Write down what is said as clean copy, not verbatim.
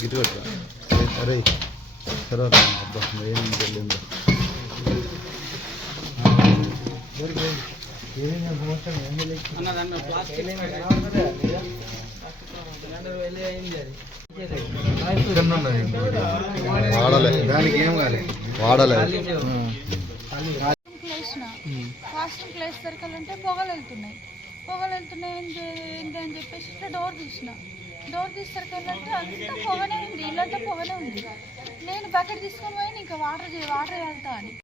గిట్టు అరే తర్వాత అబ్బా ఏం తెలియదు వాడలే దానికి ఏం కాలే వాడలే ఫాస్టింగ్ ప్లేస్ సరికలంటే పొగలు వెళ్తున్నాయి ఏంటి అని చెప్పేసి ఇట్లా డోర్ తీసరికల్లంటే అంతా పొగనే ఉంది, ఇల్లంతా పొగనే ఉంది. నేను బకెట్ తీసుకొని పోయి ఇంకా వాటర్ వెళ్తా అని